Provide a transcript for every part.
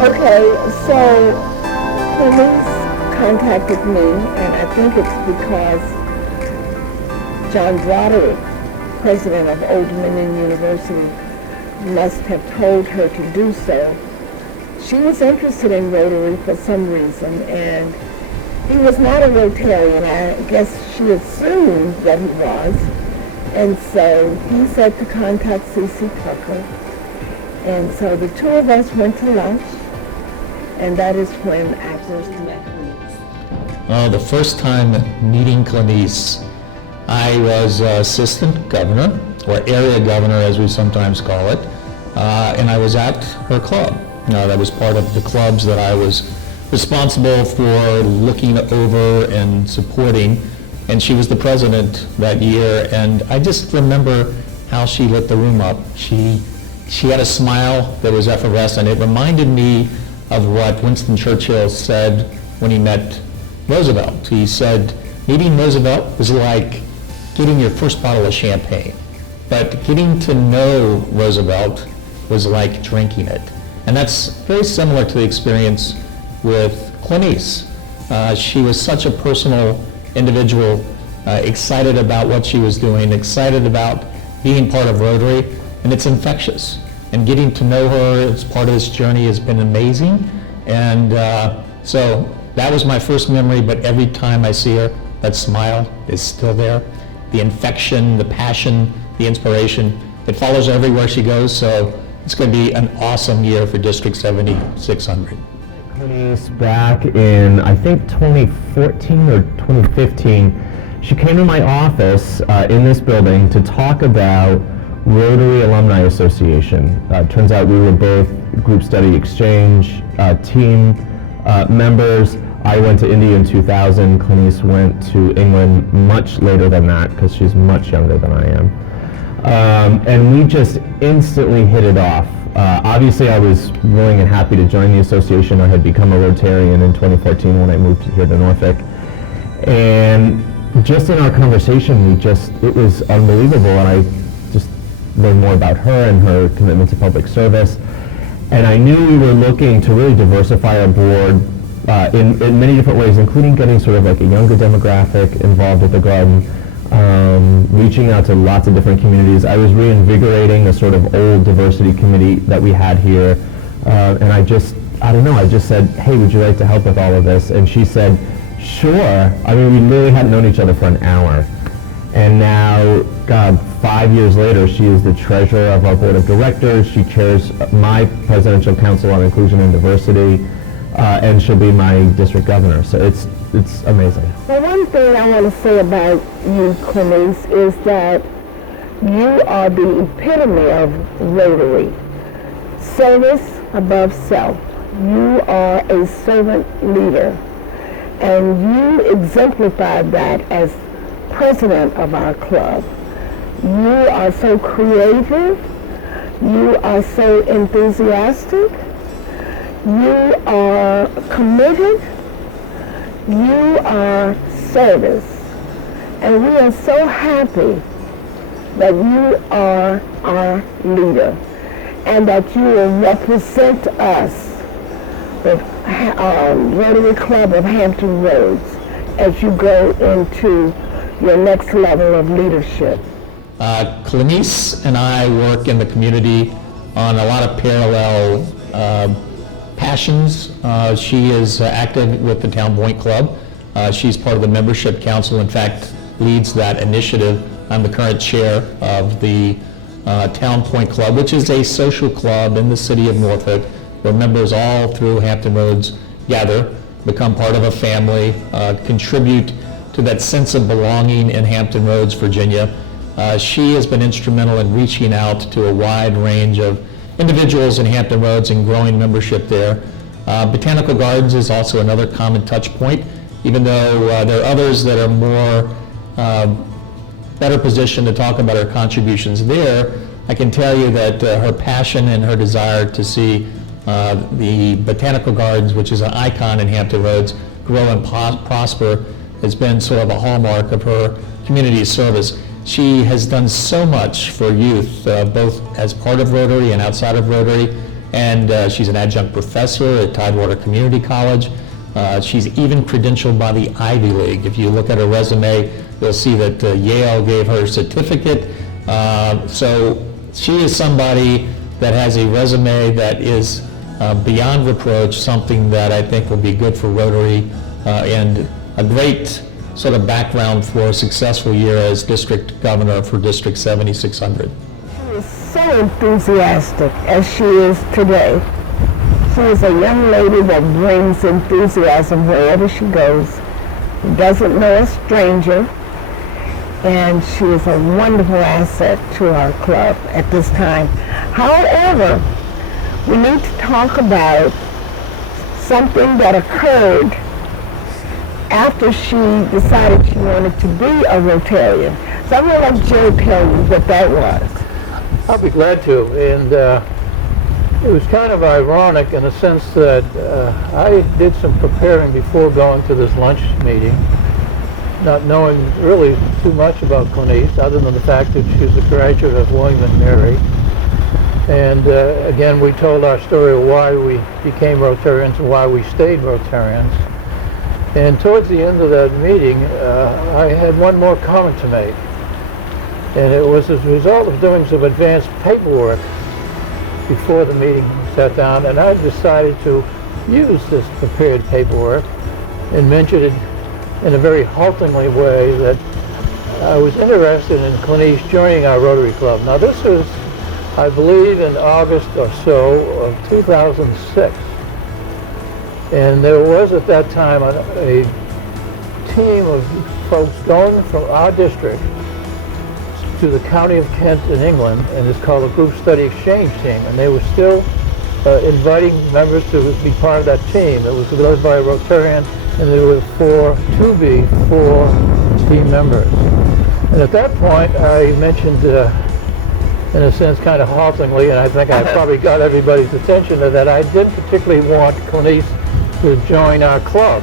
Okay, so police contacted me, and I think it's because John Broderick, president of Old Dominion University, must have told her to do so. She was interested in Rotary for some reason, and he was not a Rotarian. I guess she assumed that he was. And so he said to contact C.C. Tucker. And so the two of us went to lunch, and that is when I first met Clenise. The first time meeting Clenise, I was assistant governor, or area governor as we sometimes call it, and I was at her club. That was part of the clubs that I was responsible for looking over and supporting, and she was the president that year, and I just remember how she lit the room up. She had a smile that was effervescent. It reminded me of what Winston Churchill said when he met Roosevelt. He said, meeting Roosevelt was like getting your first bottle of champagne, but getting to know Roosevelt was like drinking it. And that's very similar to the experience with Clenise. She was such a personal individual, excited about what she was doing, excited about being part of Rotary, and it's infectious. And getting to know her as part of this journey has been amazing. And so that was my first memory, but every time I see her, that smile is still there. The infection, the passion, the inspiration, it follows her everywhere she goes, so it's going to be an awesome year for District 7600. Clenise, back in, I think, 2014 or 2015, she came to my office in this building to talk about Rotary Alumni Association. Turns out we were both group study exchange team members. I went to India in 2000. Clenise went to England much later than that because she's much younger than I am. And we just instantly hit it off. Obviously, I was willing and happy to join the association. I had become a Rotarian in 2014 when I moved here to Norfolk. And just in our conversation, it was unbelievable. And I just learned more about her and her commitment to public service. And I knew we were looking to really diversify our board in many different ways, including getting sort of like a younger demographic involved at the Garden. Reaching out to lots of different communities. I was reinvigorating a sort of old diversity committee that we had here, and I just said, hey, would you like to help with all of this? And she said, sure. I mean, we literally hadn't known each other for an hour. And now, God, 5 years later, she is the treasurer of our board of directors. She chairs my presidential council on inclusion and diversity, and she'll be my district governor. So it's amazing. Well, one thing I want to say about you, Clenise, is that you are the epitome of Rotary. Service above self. You are a servant leader. And you exemplify that as president of our club. You are so creative. You are so enthusiastic. You are committed. You are service, and we are so happy that you are our leader and that you will represent us with Rotary Club of Hampton Roads as you go into your next level of leadership. Clenise and I work in the community on a lot of parallel passions. She is active with the Town Point Club. She's part of the membership council, in fact, leads that initiative. I'm the current chair of the Town Point Club, which is a social club in the city of Norfolk where members all through Hampton Roads gather, become part of a family, contribute to that sense of belonging in Hampton Roads, Virginia. She has been instrumental in reaching out to a wide range of individuals in Hampton Roads and growing membership there. Botanical Gardens is also another common touch point, even though there are others that are more better positioned to talk about her contributions there. I can tell you that her passion and her desire to see the Botanical Gardens, which is an icon in Hampton Roads, grow and prosper has been sort of a hallmark of her community service. She has done so much for youth, both as part of Rotary and outside of Rotary. and she's an adjunct professor at Tidewater Community College. She's even credentialed by the Ivy League. If you look at her resume, you'll see that Yale gave her a certificate. So she is somebody that has a resume that is beyond reproach, something that I think will be good for Rotary, and a great sort of background for a successful year as district governor for District 7600. She is so enthusiastic as she is today. She is a young lady that brings enthusiasm wherever she goes. She doesn't know a stranger, and she is a wonderful asset to our club at this time. However, we need to talk about something that occurred after she decided she wanted to be a Rotarian. So I'm going to let Joe tell you what that was. I'll be glad to. And it was kind of ironic in the sense that I did some preparing before going to this lunch meeting, not knowing really too much about Clenise, other than the fact that she was a graduate of William and Mary. And again, we told our story of why we became Rotarians and why we stayed Rotarians. And towards the end of that meeting, I had one more comment to make. And it was as a result of doing some advanced paperwork before the meeting sat down, and I decided to use this prepared paperwork and mention it in a very haltingly way that I was interested in Clenise joining our Rotary Club. Now this was, I believe, in August or so of 2006. And there was at that time a team of folks going from our district to the county of Kent in England, and it's called a Group Study Exchange Team. And they were still inviting members to be part of that team. It was led by a Rotarian, and there were four team members. And at that point, I mentioned, in a sense, kind of haltingly, and I think I probably got everybody's attention, that I didn't particularly want Clenise to join our club.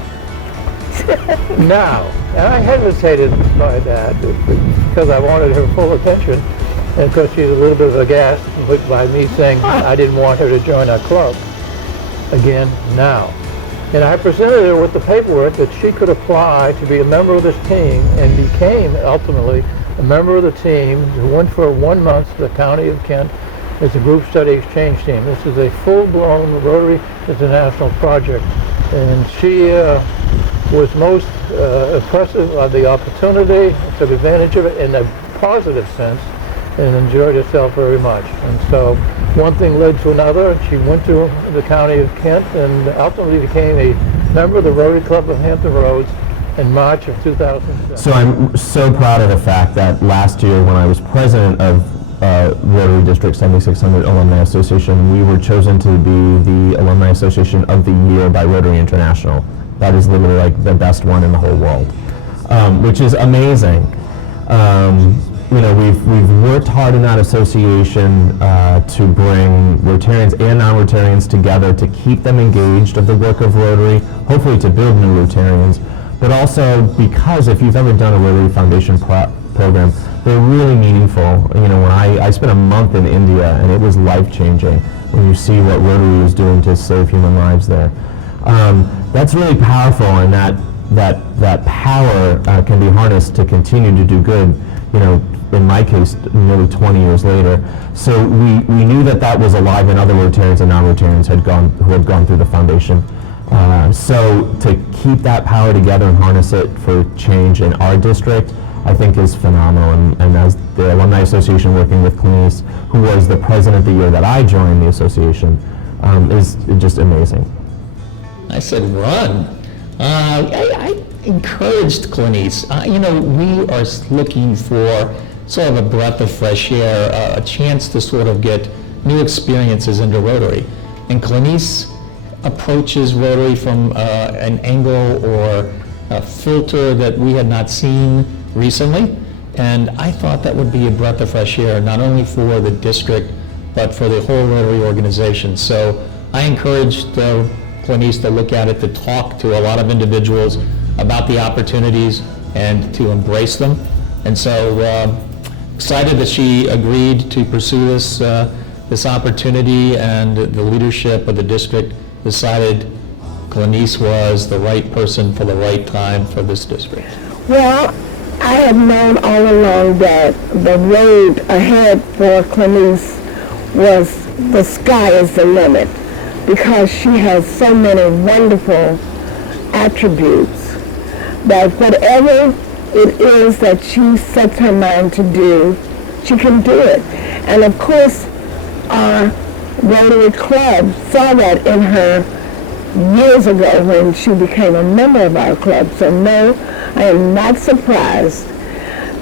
Now, and I hesitated by that because I wanted her full attention, and because she was a little bit aghast by me saying I didn't want her to join our club. Again, now. And I presented her with the paperwork that she could apply to be a member of this team, and became ultimately a member of the team who went for 1 month to the county of Kent as a group study exchange team. This is a full-blown Rotary International project, and she was most impressive on the opportunity, took advantage of it in a positive sense, and enjoyed herself very much. And so one thing led to another, and she went to the county of Kent and ultimately became a member of the Rotary Club of Hampton Roads in March of 2007. So I'm so proud of the fact that last year when I was president of Rotary District 7600 Alumni Association, we were chosen to be the Alumni Association of the Year by Rotary International. That is literally like the best one in the whole world, which is amazing. You know, we've worked hard in that association to bring Rotarians and non-Rotarians together to keep them engaged of the work of Rotary, hopefully to build new Rotarians, but also because if you've ever done a Rotary Foundation program, they're really meaningful. You know, when I spent a month in India, and it was life-changing when you see what Rotary is doing to save human lives there. That's really powerful, and that power can be harnessed to continue to do good, you know, in my case, nearly 20 years later. So we knew that was alive in other Rotarians and non-Rotarians who had gone through the foundation. So to keep that power together and harness it for change in our district, I think is phenomenal. And as the Alumni Association working with Clenise, who was the president the year that I joined the association, is just amazing. I said run. I encouraged Clenise. You know, we are looking for sort of a breath of fresh air, a chance to sort of get new experiences into Rotary. And Clenise approaches Rotary from an angle or a filter that we had not seen recently. And I thought that would be a breath of fresh air, not only for the district, but for the whole Rotary organization. So I encouraged Clenise to look at it, to talk to a lot of individuals about the opportunities and to embrace them. And so excited that she agreed to pursue this this opportunity, and the leadership of the district decided Clenise was the right person for the right time for this district? Well, I have known all along that the road ahead for Clenise was the sky is the limit, because she has so many wonderful attributes that whatever it is that she sets her mind to do, she can do it. And of course, our Rotary Club saw that in her years ago when she became a member of our club. So no, I am not surprised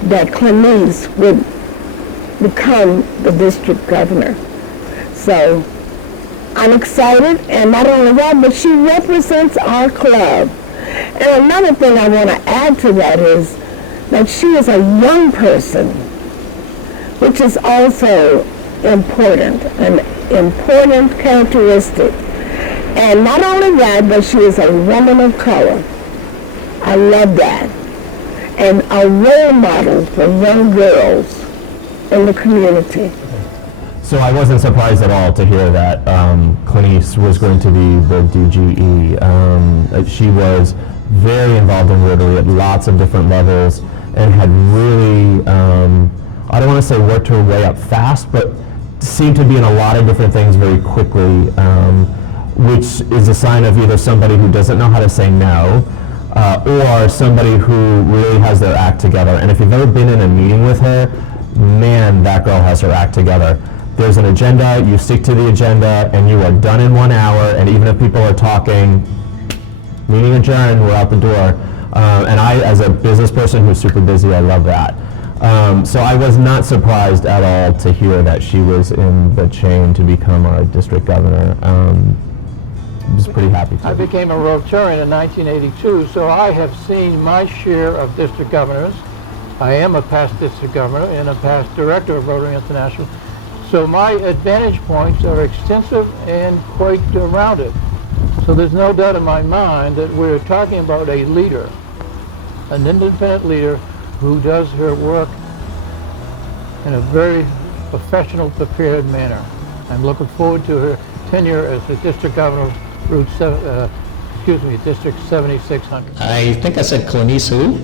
that Clenise would become the district governor. So I'm excited, and not only that, but she represents our club. And another thing I want to add to that is that she is a young person, which is also important, an important characteristic. And not only that, but she is a woman of color. I love that. And a role model for young girls in the community. So I wasn't surprised at all to hear that Clenise was going to be the DGE. She was very involved in Rotary at lots of different levels and had really, I don't want to say worked her way up fast, but seemed to be in a lot of different things very quickly, which is a sign of either somebody who doesn't know how to say no, or somebody who really has their act together. And if you've ever been in a meeting with her, man, that girl has her act together. There's an agenda, you stick to the agenda, and you are done in 1 hour, and even if people are talking, meeting adjourned, we're out the door. And I, as a business person who's super busy, I love that. So I was not surprised at all to hear that she was in the chain to become our district governor. I was pretty happy to. I became a Rotarian in 1982, so I have seen my share of district governors. I am a past district governor and a past director of Rotary International. So my advantage points are extensive and quite rounded. So there's no doubt in my mind that we're talking about a leader, an independent leader who does her work in a very professional, prepared manner. I'm looking forward to her tenure as the district governor of District 7600. I think I said Clenise who?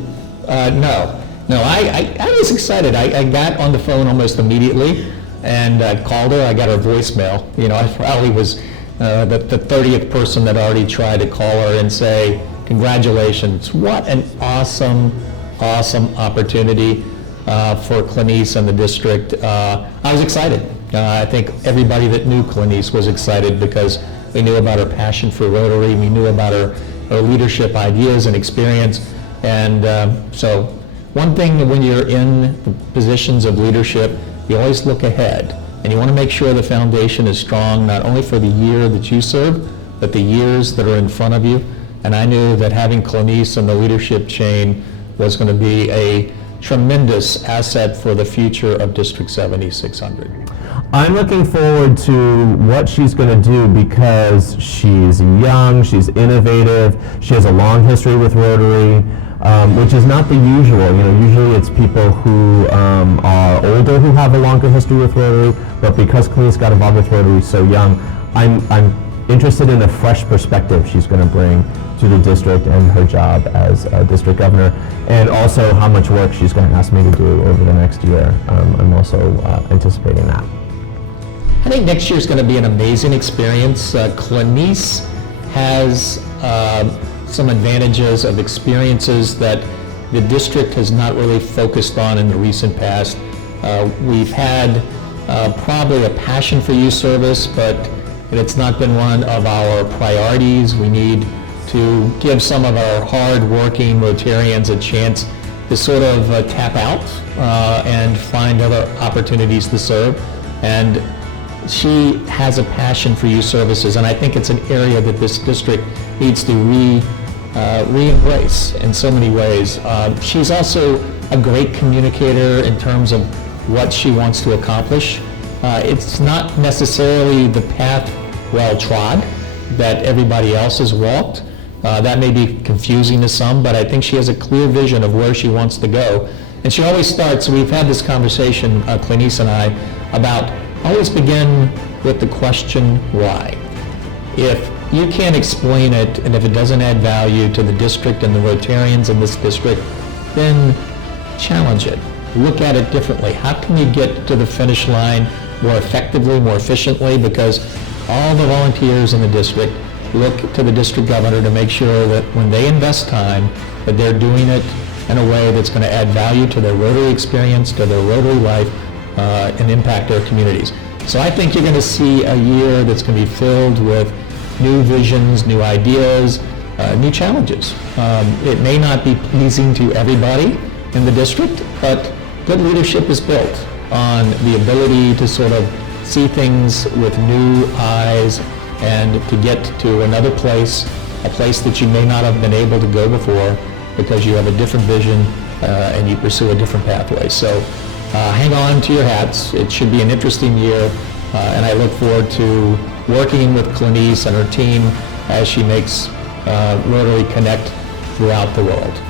No, I was excited. I got on the phone almost immediately and called her. I got her voicemail. You know, I probably was the 30th person that already tried to call her and say, congratulations. What an awesome opportunity for Clenise and the district. I was excited. I think everybody that knew Clenise was excited because we knew about her passion for Rotary. We knew about her leadership ideas and experience. And so one thing when you're in the positions of leadership, you always look ahead. And you want to make sure the foundation is strong, not only for the year that you serve, but the years that are in front of you. And I knew that having Clenise in the leadership chain was going to be a tremendous asset for the future of District 7600. I'm looking forward to what she's going to do because she's young, she's innovative, she has a long history with Rotary, which is not the usual. You know, usually it's people who are older who have a longer history with Rotary, but because Clenise got involved with Rotary so young, I'm interested in the fresh perspective she's going to bring to the district and her job as district governor, and also how much work she's going to ask me to do over the next year. I'm also anticipating that. I think next year is going to be an amazing experience. Clenise has some advantages of experiences that the district has not really focused on in the recent past. We've had probably a passion for youth service, but it's not been one of our priorities. We need to give some of our hard-working Rotarians a chance to sort of tap out and find other opportunities to serve. And she has a passion for youth services, and I think it's an area that this district needs to re-embrace in so many ways. She's also a great communicator in terms of what she wants to accomplish. It's not necessarily the path well trod that everybody else has walked. That may be confusing to some, but I think she has a clear vision of where she wants to go. And she always starts, we've had this conversation, Clenise and I, about always begin with the question, why? If you can't explain it, and if it doesn't add value to the district and the Rotarians in this district, then challenge it. Look at it differently. How can you get to the finish line more effectively, more efficiently? Because all the volunteers in the district look to the district governor to make sure that when they invest time, that they're doing it in a way that's going to add value to their Rotary experience, to their Rotary life, and impact their communities. So I think you're going to see a year that's going to be filled with new visions, new ideas, new challenges. It may not be pleasing to everybody in the district, but good leadership is built on the ability to sort of see things with new eyes and to get to another place, a place that you may not have been able to go before because you have a different vision and you pursue a different pathway. So hang on to your hats. It should be an interesting year, and I look forward to working with Clenise and her team as she makes Rotary connect throughout the world.